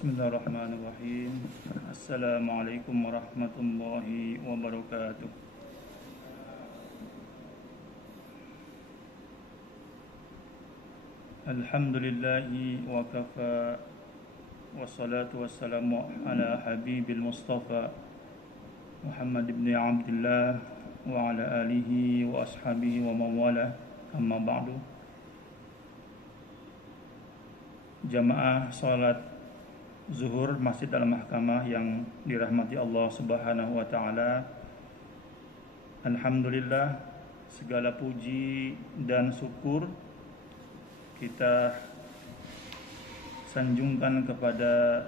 Bismillahirrahmanirrahim. Assalamualaikum warahmatullahi wabarakatuh. Alhamdulillahi wa kafa, wassalatu wassalamu ala habibil mustafa Muhammad ibn Abdullah wa ala alihi wa ashabihi wa mawala, amma ba'du. Jamaah salat zuhur Masjid Al-Mahkamah yang dirahmati Allah Subhanahu wa taala. Alhamdulillah, segala puji dan syukur kita sanjungkan kepada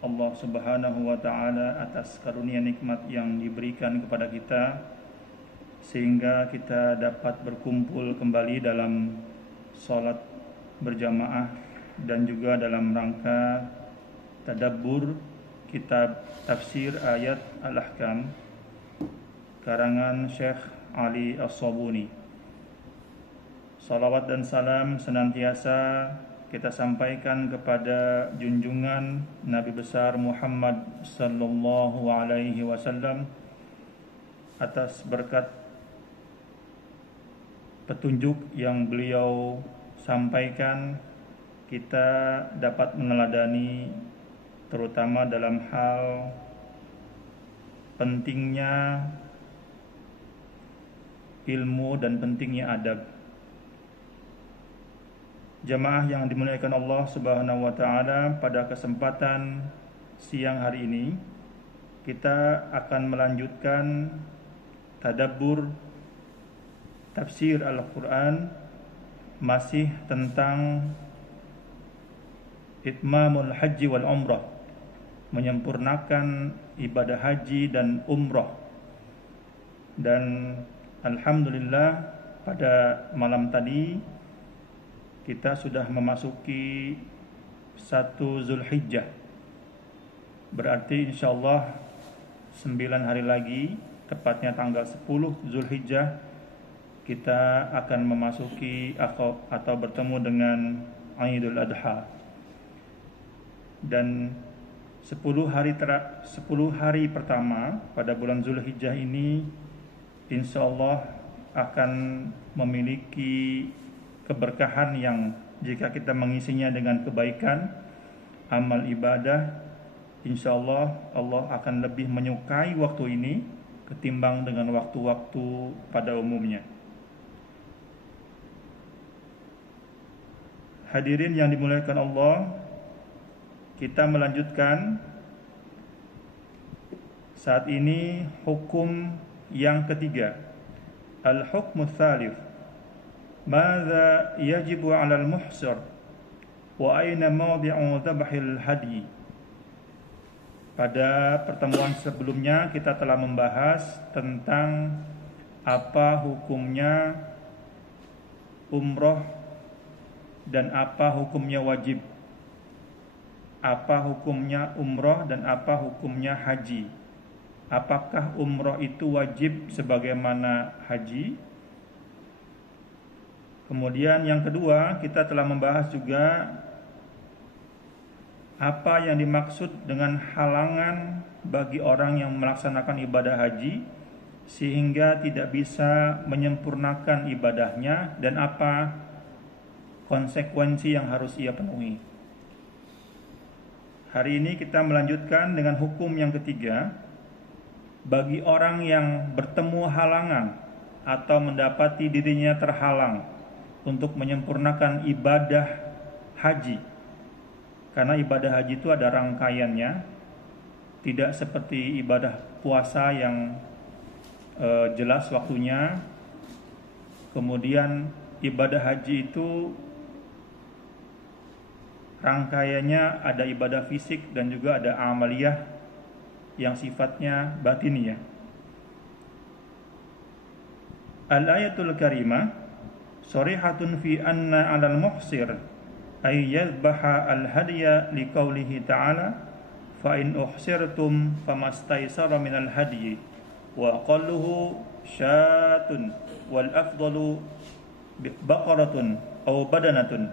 Allah Subhanahu wa taala atas karunia nikmat yang diberikan kepada kita sehingga kita dapat berkumpul kembali dalam salat berjamaah dan juga dalam rangka tadabbur kitab tafsir ayat Al-Ahkam karangan Syekh Ali As-Sabuni. Salawat dan salam senantiasa kita sampaikan kepada junjungan Nabi besar Muhammad sallallahu alaihi wasallam atas berkat petunjuk yang beliau sampaikan, kita dapat meneladani terutama dalam hal pentingnya ilmu dan pentingnya adab. Jamaah yang dimuliakan Allah Subhanahu wa taala, pada kesempatan siang hari ini kita akan melanjutkan tadabbur tafsir Al-Qur'an, masih tentang itmamul haji wal umrah, menyempurnakan ibadah haji dan umrah. Dan alhamdulillah pada malam tadi kita sudah memasuki 1 Zulhijjah. Berarti insyaallah 9 hari lagi, tepatnya tanggal 10 Zulhijjah, kita akan memasuki atau bertemu dengan Idul Adha. Dan 10 hari pertama pada bulan Zulhijjah ini insyaallah akan memiliki keberkahan yang jika kita mengisinya dengan kebaikan, amal ibadah, insyaallah Allah akan lebih menyukai waktu ini ketimbang dengan waktu-waktu pada umumnya. Hadirin yang dimuliakan Allah, kita melanjutkan saat ini hukum yang ketiga, al-hukmu tsalits, madza yajibu 'alal muhsir wa aina mawdi'u dzabhil hadi. Pada pertemuan sebelumnya kita telah membahas tentang apa hukumnya umroh dan apa hukumnya wajib, apa hukumnya umroh dan apa hukumnya haji. Apakah umroh itu wajib sebagaimana haji? Kemudian yang kedua, kita telah membahas juga apa yang dimaksud dengan halangan bagi orang yang melaksanakan ibadah haji sehingga tidak bisa menyempurnakan ibadahnya, dan apa konsekuensi yang harus ia penuhi. Hari ini kita melanjutkan dengan hukum yang ketiga, bagi orang yang bertemu halangan atau mendapati dirinya terhalang untuk menyempurnakan ibadah haji. Karena ibadah haji itu ada rangkaiannya, tidak seperti ibadah puasa yang jelas waktunya. Kemudian ibadah haji itu rangkaiannya ada ibadah fisik dan juga ada amaliyah yang sifatnya batiniyah. Al-ayatul karimah sharihatun fi anna 'alal muhsir ay yadhbaha al-hadiya liqaulihi ta'ala fa in uhsirtum famastaysara minal hadyi wa qalluhu syatun wal afdalu baqaratun aw badanatun.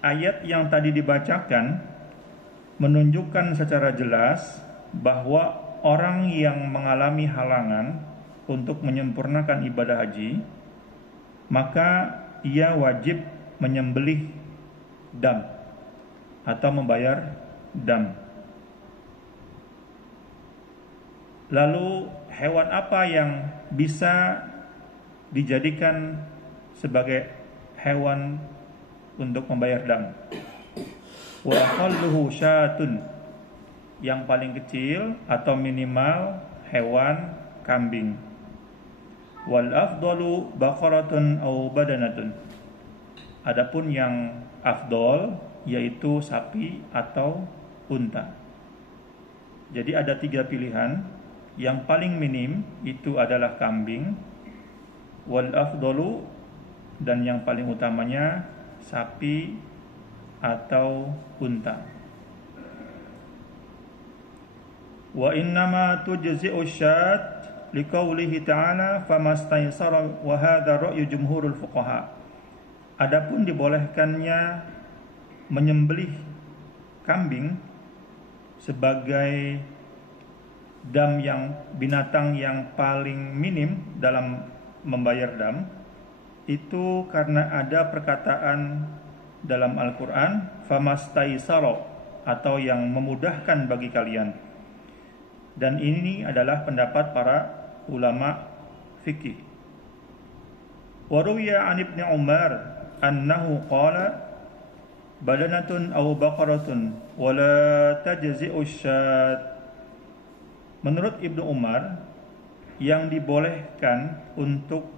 ayat yang tadi dibacakan menunjukkan secara jelas bahwa orang yang mengalami halangan untuk menyempurnakan ibadah haji, maka ia wajib menyembelih dam atau membayar dam. Lalu hewan apa yang bisa dijadikan sebagai hewan untuk membayar dam? Wa aqalluhu syatun, yang paling kecil atau minimal hewan kambing. Wal afdalu baqaratun aw badanatun. Adapun yang afdol yaitu sapi atau unta. Jadi ada 3 pilihan. Yang paling minim itu adalah kambing, wal afdalu, dan yang paling utamanya sapi atau unta. Wa innama tujzi'u syat liqaulihi ta'ala famastaysara, wa hadha ra'yu jumhurul fuqaha. Adapun dibolehkannya menyembelih kambing sebagai dam, yang binatang yang paling minim dalam membayar dam, itu karena ada perkataan dalam Al-Quran famastaysara, atau yang memudahkan bagi kalian. Dan ini adalah pendapat para ulama fikih. Wa ruwiya an Ibnu Umar annahu qala badanatun aw baqaratun wa la tajzi'u syat. Menurut Ibnu Umar, yang dibolehkan untuk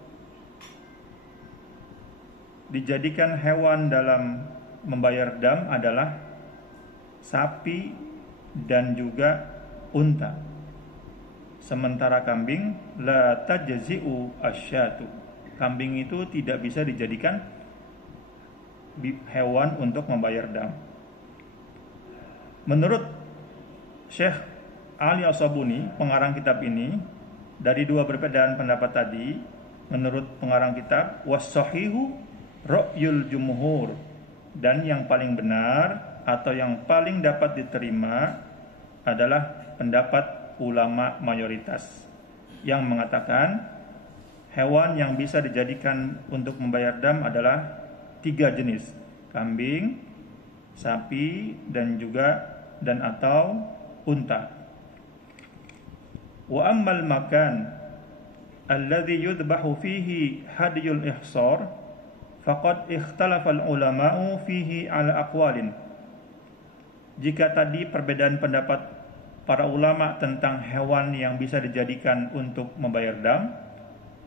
dijadikan hewan dalam membayar dam adalah sapi dan juga unta. Sementara kambing la tajzi'u asyatu. Kambing itu tidak bisa dijadikan hewan untuk membayar dam. Menurut Syekh Ali As-Sabuni, pengarang kitab ini, dari 2 perbedaan pendapat tadi, menurut pengarang kitab, was-sahihu ra'yul jumhur, dan yang paling benar atau yang paling dapat diterima adalah pendapat ulama mayoritas yang mengatakan hewan yang bisa dijadikan untuk membayar dam adalah 3 jenis: kambing, sapi, dan atau unta. Wa ammal makan alladhi yudbahu fihi hadiyul ihsar faqad ikhtalafa al-ulama'u fihi ala aqwalin. Jika tadi perbedaan pendapat para ulama tentang hewan yang bisa dijadikan untuk membayar dam,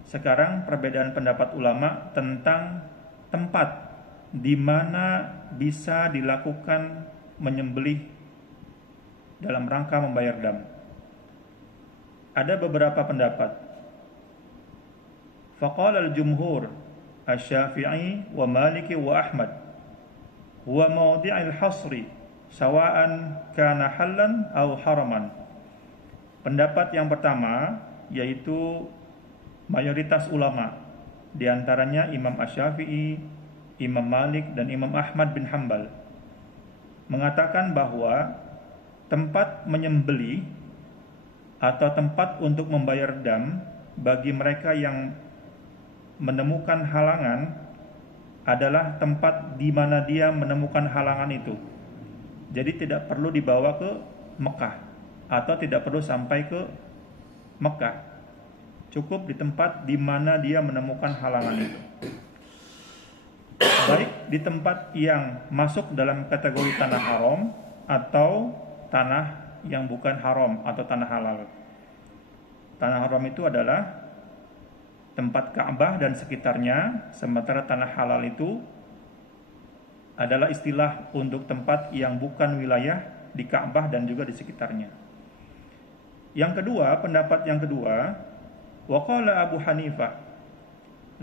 sekarang perbedaan pendapat ulama tentang tempat di mana bisa dilakukan menyembelih dalam rangka membayar dam. Ada beberapa pendapat. Faqala al-jumhur asy-Syafi'i wa Maliki wa Ahmad huwa mawdi'il hasri sawa'an kana hallan aw haraman. Pendapat yang pertama yaitu mayoritas ulama, di antaranya Imam Asy-Syafi'i, Imam Malik, dan Imam Ahmad bin Hanbal, mengatakan bahwa tempat menyembelih atau tempat untuk membayar dam bagi mereka yang menemukan halangan adalah tempat di mana dia menemukan halangan itu. Jadi tidak perlu dibawa ke Mekah atau tidak perlu sampai ke Mekah. Cukup di tempat di mana dia menemukan halangan itu. Baik di tempat yang masuk dalam kategori tanah haram atau tanah yang bukan haram atau tanah halal. Tanah haram itu adalah tempat Ka'bah dan sekitarnya, sementara tanah halal itu adalah istilah untuk tempat yang bukan wilayah di Ka'bah dan juga di sekitarnya. Yang kedua, pendapat yang kedua, waqala Abu Hanifah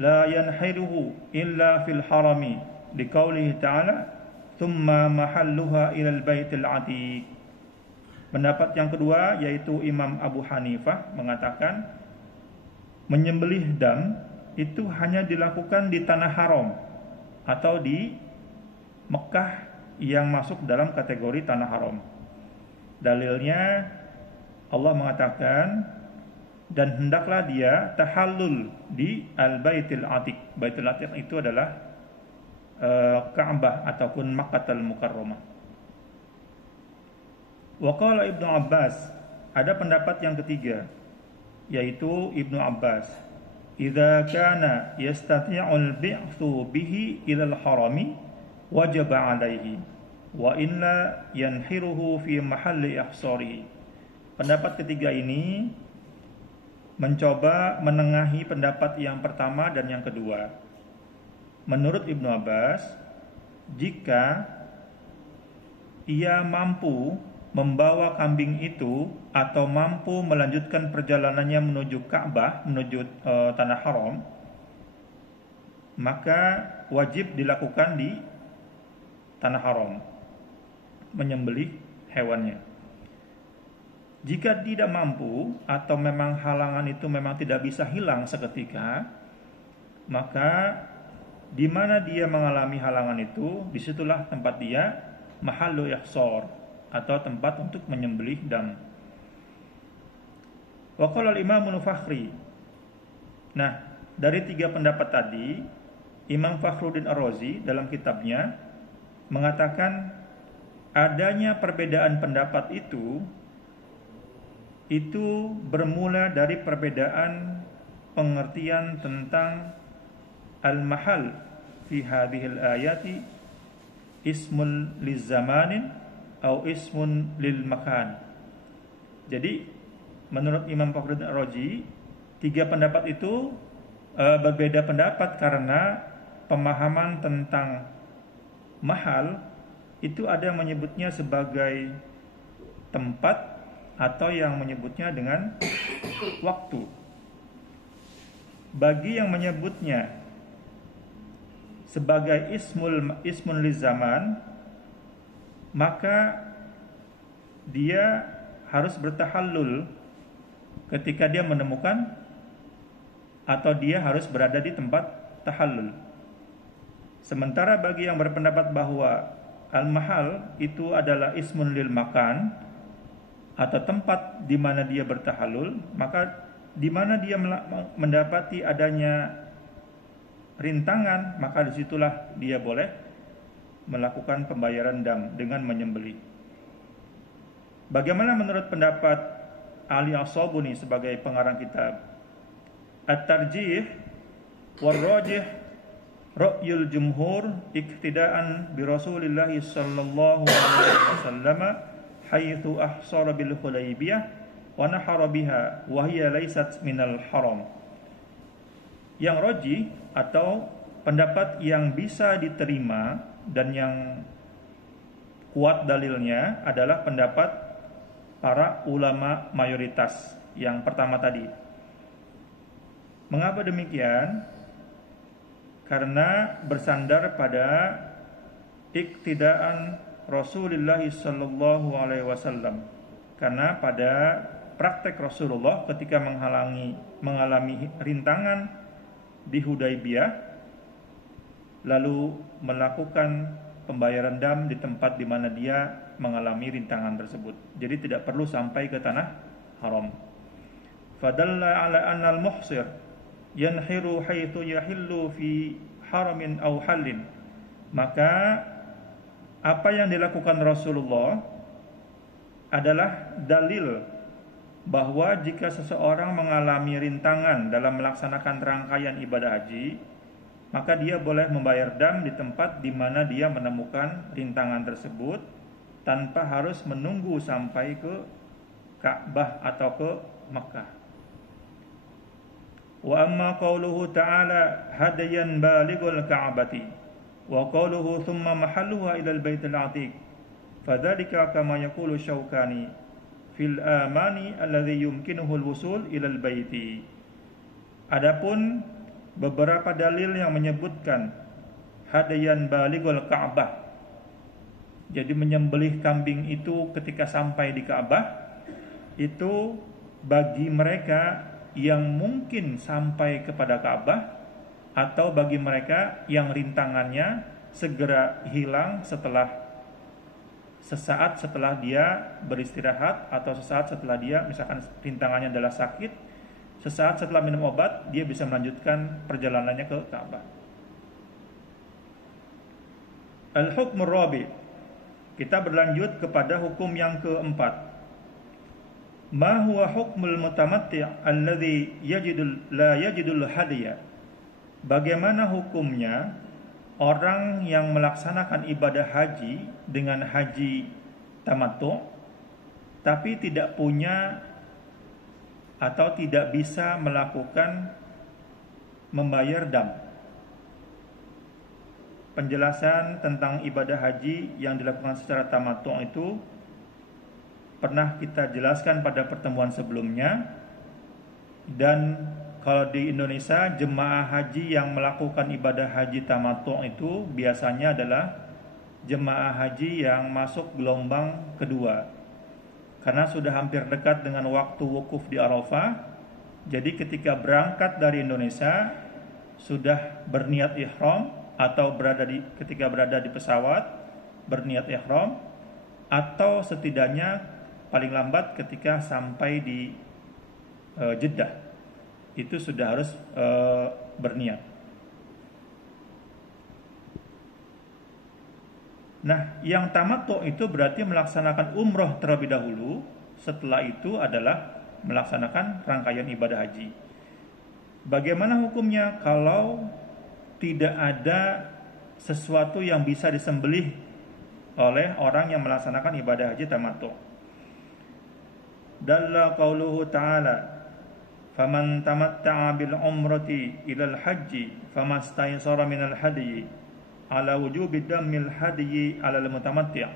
la yanhiruhu illa fil harami liqaulihi ta'ala thumma mahalluha ilal baitil atiq. Pendapat yang kedua yaitu Imam Abu Hanifah mengatakan menyembelih dam itu hanya dilakukan di tanah haram atau di Mekah yang masuk dalam kategori tanah haram. Dalilnya Allah mengatakan, dan hendaklah dia tahallul di Al-Baitil Atiq. Baitul Atiq itu adalah Ka'bah ataupun Makkahul Mukarramah. Wa qala Ibnu Abbas, ada pendapat yang ketiga, yaitu Ibnu Abbas, idza kana yastati'ul bi'tsu bihi ilal harami wajaba alaihi wa inna yanhiruhu fi mahalli ihsarihi. Pendapat ketiga ini mencoba menengahi pendapat yang pertama dan yang kedua. Menurut Ibnu Abbas, jika ia mampu membawa kambing itu atau mampu melanjutkan perjalanannya menuju Ka'bah, menuju tanah haram, maka wajib dilakukan di tanah haram, menyembelih hewannya. Jika tidak mampu atau memang halangan itu memang tidak bisa hilang seketika, maka di mana dia mengalami halangan itu, disitulah tempat dia mahallu ihsar, atau tempat untuk menyembelih dam. Wa qala al-Imam Fakhri. Nah, dari tiga pendapat tadi, Imam Fakhruddin Ar-Razi dalam kitabnya mengatakan adanya perbedaan pendapat itu bermula dari perbedaan pengertian tentang al-mahal fi hadhil ayati ismun lizamanin atau ismun lil makan. Jadi menurut Imam Fakhruddin Ar-Razi, tiga pendapat itu berbeda pendapat karena pemahaman tentang mahal itu ada yang menyebutnya sebagai tempat atau yang menyebutnya dengan waktu. Bagi yang menyebutnya sebagai ismun lizaman, maka dia harus bertahallul ketika dia menemukan, atau dia harus berada di tempat tahallul. Sementara bagi yang berpendapat bahwa al-mahal itu adalah ismun lil makan, atau tempat di mana dia bertahallul, maka di mana dia mendapati adanya rintangan, maka disitulah dia boleh melakukan pembayaran dam dengan menyembelih. Bagaimana menurut pendapat Ali As-Sabuni sebagai pengarang kitab? At-tarjih war-rajih ra'yul jumhur iktidaan bi Rasulillah sallallahu alaihi wasallam haitsu ahsara bil Hudaybiyah wa nahara biha wa hiya laysat minal haram. Yang rajih atau pendapat yang bisa diterima dan yang kuat dalilnya adalah pendapat para ulama mayoritas yang pertama tadi. Mengapa demikian? Karena bersandar pada iktidaan Rasulullah sallallahu alaihi wasallam. Karena pada praktek Rasulullah ketika mengalami rintangan di Hudaybiyah, lalu melakukan pembayaran dam di tempat di mana dia mengalami rintangan tersebut. Jadi tidak perlu sampai ke tanah haram. Fadalla ala anna al-muhsir yanhiru haitsu yahillu fi haramin aw halin. Maka apa yang dilakukan Rasulullah adalah dalil bahwa jika seseorang mengalami rintangan dalam melaksanakan rangkaian ibadah haji, maka dia boleh membayar dam di tempat di mana dia menemukan rintangan tersebut tanpa harus menunggu sampai ke Ka'bah atau ke Makkah. Wa amma qauluhu ta'ala hadayan balighul ka'bati wa qauluhu thumma mahalluha ila al-baitil atiq fadzalika kama yaqulu Syaukani fil amani alladhi yumkinuhu al-wusul ila al-baiti. Adapun beberapa dalil yang menyebutkan hadayan balighul Ka'bah, jadi menyembelih kambing itu ketika sampai di Ka'bah, itu bagi mereka yang mungkin sampai kepada Ka'bah, atau bagi mereka yang rintangannya segera hilang sesaat setelah dia beristirahat, atau sesaat setelah dia, misalkan rintangannya adalah sakit, sesaat setelah minum obat dia bisa melanjutkan perjalanannya ke Ka'bah. Al-hukmur rabi', kita berlanjut kepada hukum yang keempat. Ma huwa hukmul mutamatti' alladhi la yajidul hadiya. Bagaimana hukumnya orang yang melaksanakan ibadah haji dengan haji tamattu' tapi tidak punya atau tidak bisa melakukan membayar dam. Penjelasan tentang ibadah haji yang dilakukan secara tamattu' itu pernah kita jelaskan pada pertemuan sebelumnya. Dan kalau di Indonesia, jemaah haji yang melakukan ibadah haji tamattu' itu biasanya adalah jemaah haji yang masuk gelombang kedua, karena sudah hampir dekat dengan waktu wukuf di Arafah. Jadi ketika berangkat dari Indonesia sudah berniat ihram, atau ketika berada di pesawat berniat ihram, atau setidaknya paling lambat ketika sampai di Jeddah itu sudah harus berniat. Nah, yang tamattu itu berarti melaksanakan umroh terlebih dahulu, setelah itu adalah melaksanakan rangkaian ibadah haji. Bagaimana hukumnya kalau tidak ada sesuatu yang bisa disembelih oleh orang yang melaksanakan ibadah haji tamattu? Dalla qauluhu ta'ala, faman tamatta'a bil umrati ilal haji famastaysara minal hadyi ala wujubi damil hadyi alal mutamatti'.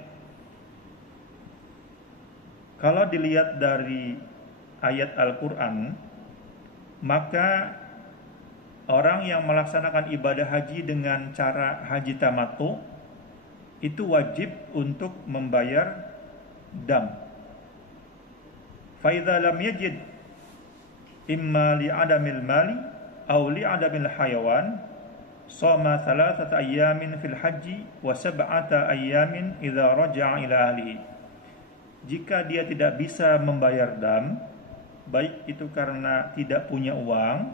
Kalau dilihat dari ayat Al-Quran, maka orang yang melaksanakan ibadah haji dengan cara haji tamattu itu wajib untuk membayar dam. Faidha lam yajid imma li'adamil mali aw li'adamil hayawan shoma 3 ayyamin fil haji wa 7 ayyamin idza raja'a ila ahlihi. Jika dia tidak bisa membayar dam, baik itu karena tidak punya uang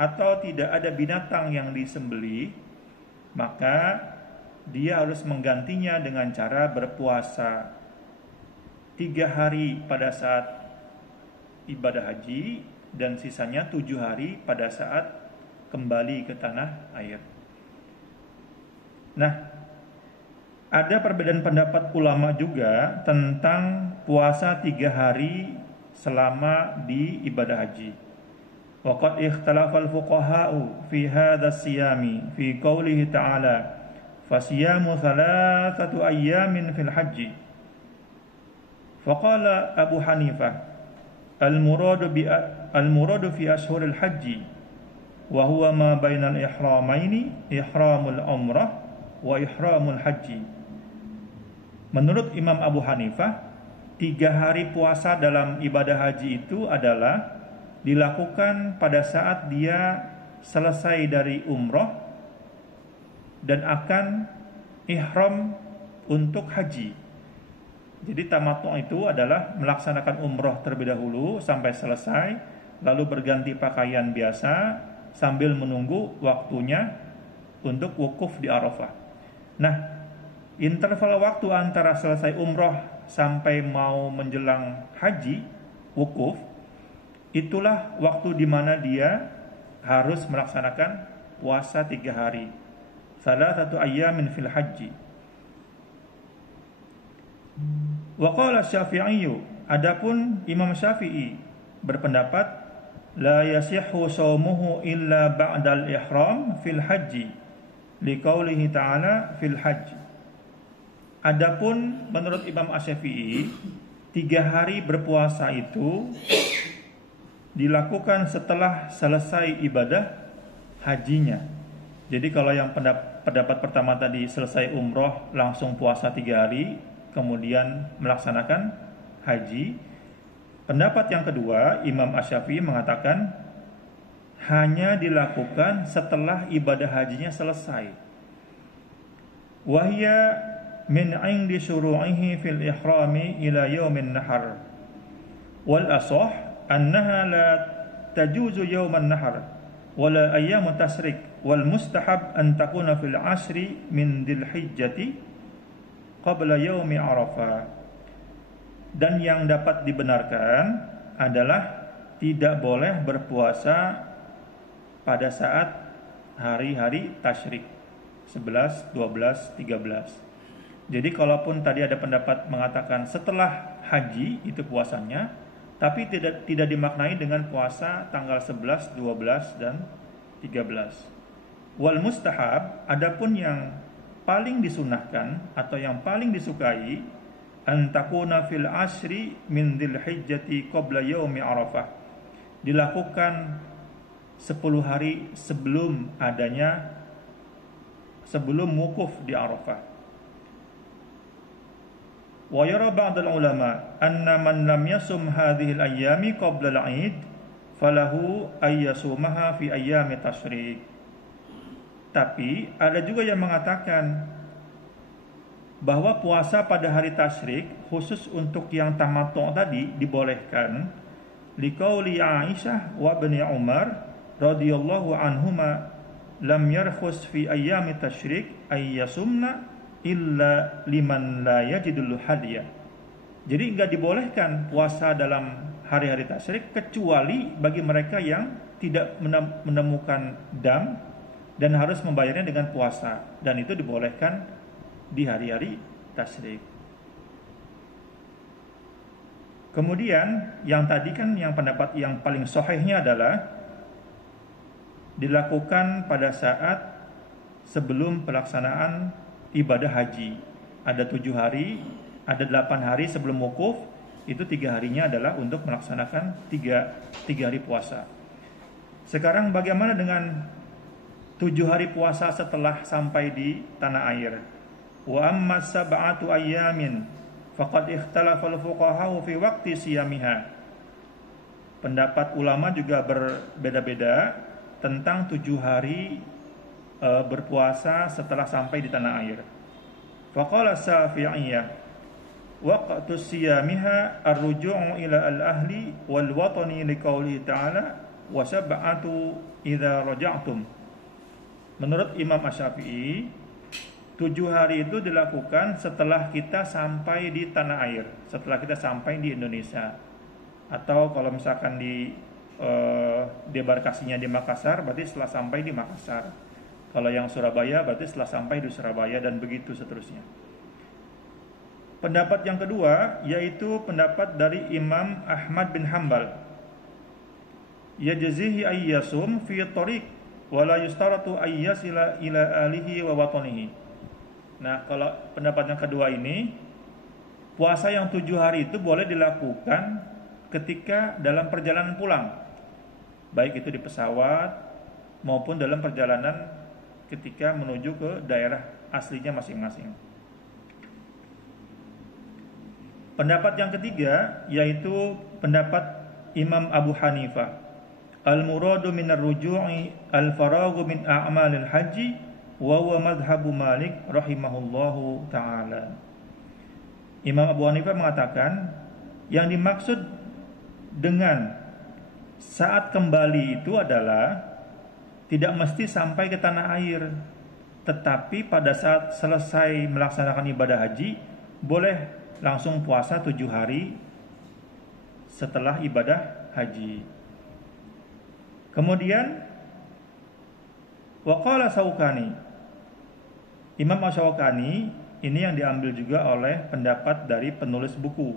atau tidak ada binatang yang disembelih, maka dia harus menggantinya dengan cara berpuasa 3 hari pada saat ibadah haji dan sisanya 7 hari pada saat kembali ke tanah air. Nah, ada perbedaan pendapat ulama juga tentang puasa 3 hari selama di ibadah haji. Wa qad ikhtalafa al-fuqaha'u fi hadha as-siyami fi qoulihi ta'ala fasiyamu 3 ayyamin fil haji. Faqala Abu Hanifah al-muradu fi ashhuril haji wa huwa ma bainal ihramaini ihramul umrah wa ihramul haji. Menurut Imam Abu Hanifah, 3 hari puasa dalam ibadah haji itu adalah dilakukan pada saat dia selesai dari umroh dan akan ihram untuk haji. Jadi tamattu itu adalah melaksanakan umroh terlebih dahulu sampai selesai, lalu berganti pakaian biasa sambil menunggu waktunya untuk wukuf di Arafah. Nah, interval waktu antara selesai umroh sampai mau menjelang haji, wukuf, itulah waktu di mana dia harus melaksanakan puasa 3 hari. 3 ayyamin fil haji. Wa qala Syafi'i, adapun Imam Syafi'i berpendapat la yasihhu shaumuhu illa ba'dal ihram fil haji liqaulihi ta'ala fil haji. Adapun menurut Imam Asy-Syafi'i, 3 hari berpuasa itu dilakukan setelah selesai ibadah hajinya. Jadi kalau yang pendapat pertama tadi selesai umroh langsung puasa 3 hari kemudian melaksanakan haji, pendapat yang kedua Imam Asy-Syafi'i mengatakan hanya dilakukan setelah ibadah hajinya selesai. wa hiya min 'indi syuru'ihi fil ihrami ila yaumin nahar. Wal asah annaha la tajuzu yauman nahar wala ayyam tasrik wal mustahab an takuna fil ashri min dzilhijjati qabla yaumi arafah. Dan yang dapat dibenarkan adalah tidak boleh berpuasa pada saat hari-hari tasyrik 11, 12, 13. Jadi kalaupun tadi ada pendapat mengatakan setelah haji itu puasanya, tapi tidak dimaknai dengan puasa tanggal 11, 12 dan 13. Wal mustahab, adapun yang paling disunahkan atau yang paling disukai, antakuna fil ashri min dzilhijjati qabla yaumi arafah, dilakukan 10 hari sebelum wukuf di Arafah. Wa yara ba'dul ulama anna man lam yasum hadhihi al-ayyami qabla al-'id falahu ay yasumaha fi ayyami tasyrik. Tapi ada juga yang mengatakan bahwa puasa pada hari tasyrik khusus untuk yang tamattu' tadi dibolehkan, liqauli Aisyah wa Ibnu Umar radhiyallahu anhuma lam yarkhus fi ayyami tasyrik ay yasumna illa liman la yajidul hadiyah. Jadi enggak dibolehkan puasa dalam hari-hari tasyrik kecuali bagi mereka yang tidak menemukan dam dan harus membayarnya dengan puasa, dan itu dibolehkan di hari-hari tasyrik. Kemudian yang tadi kan yang pendapat yang paling sahihnya adalah dilakukan pada saat sebelum pelaksanaan ibadah haji. Ada 7 hari, ada 8 hari sebelum wukuf, itu 3 harinya adalah untuk melaksanakan 3 hari puasa. Sekarang bagaimana dengan 7 hari puasa setelah sampai di tanah air? Wa amma sab'atu ayyamin faqad ikhtalafa al-fuqaha fi waqti siyamiha. Pendapat ulama juga berbeda-beda tentang 7 hari berpuasa setelah sampai di tanah air. Faqala Syafi'iyah waqtu siyamiha ar-ruju'u ila al-ahli wal watani liqaulihi ta'ala wa sab'atu idza raja'tum. Menurut Imam Asy-Syafi'i, 7 hari itu dilakukan setelah kita sampai di tanah air, setelah kita sampai di Indonesia. Atau kalau misalkan di debarkasinya di Makassar, berarti setelah sampai di Makassar. Kalau yang Surabaya berarti setelah sampai di Surabaya, dan begitu seterusnya. Pendapat yang kedua yaitu pendapat dari Imam Ahmad bin Hanbal. Yajzihi ayyasum fi tariq wa la yustaratu ayyasila ila alihi wa watanihi. Nah, kalau pendapat yang kedua ini, puasa yang 7 hari itu boleh dilakukan ketika dalam perjalanan pulang, baik itu di pesawat maupun dalam perjalanan ketika menuju ke daerah aslinya masing-masing. Pendapat yang ketiga yaitu pendapat Imam Abu Hanifah. Al-muradu minar ruju'i al-faragu min a'malil haji wa huwa madhhabu Malik rahimahullahu ta'ala. Imam Abu Hanifah mengatakan yang dimaksud dengan saat kembali itu adalah tidak mesti sampai ke tanah air, tetapi pada saat selesai melaksanakan ibadah haji boleh langsung puasa 7 hari setelah ibadah haji. Kemudian waqala Syaukani, Imam Asy-Syaukani ini yang diambil juga oleh pendapat dari penulis buku,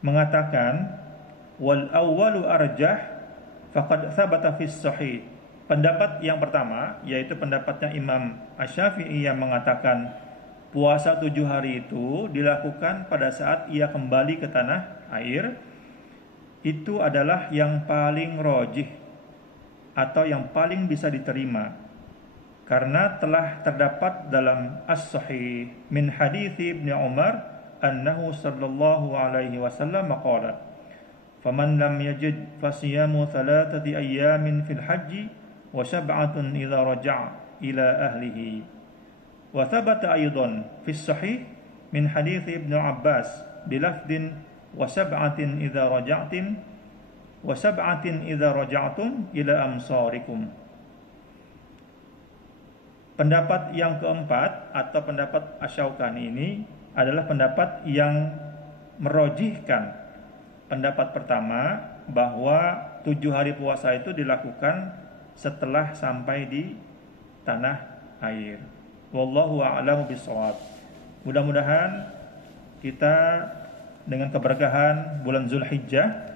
mengatakan wal awwalu arjah faqad thabata fis sahih. Pendapat yang pertama yaitu pendapatnya Imam Asy-Syafi'i yang mengatakan puasa 7 hari itu dilakukan pada saat ia kembali ke tanah air, itu adalah yang paling rajih atau yang paling bisa diterima, karena telah terdapat dalam As-Sahih min hadits Ibnu Umar annahu sallallahu alaihi wasallam qala faman lam yajid fasiyamu 3 ayyamin fil haji wa sab'atun idza raja'a ila ahlihi. Wa thabata aidan fi sahih min hadits Ibnu Abbas bilafdin wa sab'atin idza raja'tum ila amsarikum. Pendapat yang keempat atau pendapat Asy-Syaukani ini adalah pendapat yang merojihkan pendapat pertama, bahwa 7 hari puasa itu dilakukan setelah sampai di tanah air. Wallahu a'lamu bishawab. Mudah-mudahan kita dengan keberkahan bulan Zulhijjah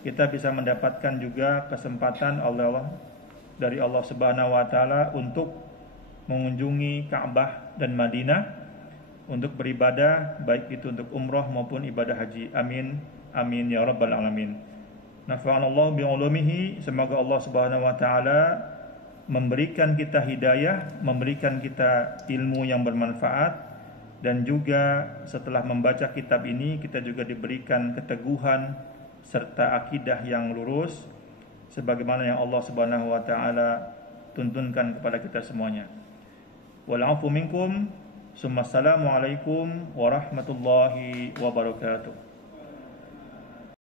kita bisa mendapatkan juga kesempatan dari Allah Subhanahu wa taala untuk mengunjungi Ka'bah dan Madinah untuk beribadah, baik itu untuk umrah maupun ibadah haji. Amin, amin ya rabbal alamin. Nafa'anallahu bi'ulumihi. Semoga Allah Subhanahu wa taala memberikan kita hidayah, memberikan kita ilmu yang bermanfaat, dan juga setelah membaca kitab ini kita juga diberikan keteguhan serta akidah yang lurus sebagaimana yang Allah Subhanahu wa taala tuntunkan kepada kita semuanya. Wal 'afu minkum. Assalamualaikum warahmatullahi wabarakatuh.